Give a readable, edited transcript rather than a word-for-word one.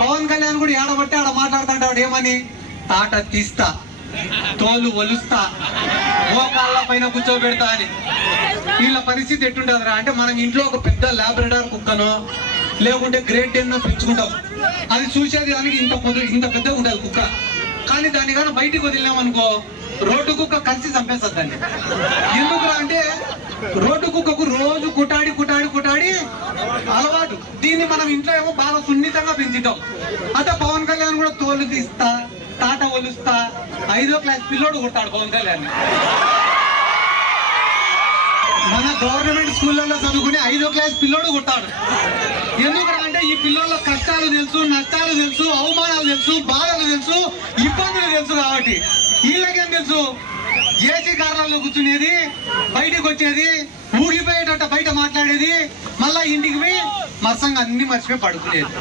పవన్ కళ్యాణ్ కూడా ఏడబట్టి ఆడ మాట్లాడుతుంటాడు ఏమని, తాట తీస్తా, తోలు ఒలుస్తా, మోకాళ్ళ పైన కూర్చోబెడతా అని. వీళ్ళ పరిస్థితి ఎట్టుంటుందిరా అంటే, మనం ఇంట్లో ఒక పెద్ద లాబ్రడార్ కుక్కనో లేకుంటే గ్రేట్ డేన్నో పెంచుకుంటాం. అది చూసేది దానికి ఇంత పెద్దగా ఉంటుంది కుక్క. కానీ దాన్ని కానీ బయటికి వదిలినామనుకో, రోడ్డు కుక్క కలిసి చంపేస్తుంది దాన్ని. ఎందుకురా అంటే, రోడ్డు కుక్కకు రోజు కుటాడి కుటాడి కుటాడి అలవాటు. దీన్ని మనం ఇంట్లో ఏమో బాగా సున్నితంగా పెంచుతాం. అదే పవన్ కళ్యాణ్ కూడా తోలు తీస్తా, తాట ఒలుస్తా, 5వ క్లాస్ పిల్లోడు కొట్టాడు పవన్ కళ్యాణ్. మన గవర్నమెంట్ స్కూళ్ళల్లో చదువుకుని 5వ క్లాస్ పిల్లోడు కొట్టాడు. ఎందుకంటే ఈ పిల్లల కష్టాలు తెలుసు, నష్టాలు తెలుసు, అవమానాలు తెలుసు, బాధలు తెలుసు, ఇబ్బందులు తెలుసు. కాబట్టి వీళ్ళకేం తెలుసు, ఏసీ కార్లలో కూర్చునేది, బయటికి వచ్చేది, ఊగిపోయేటట్టు బయట మాట్లాడేది, మళ్ళా ఇంటికి పోయి మత్సంగా అన్ని మర్చిపోయి పడుకునేది.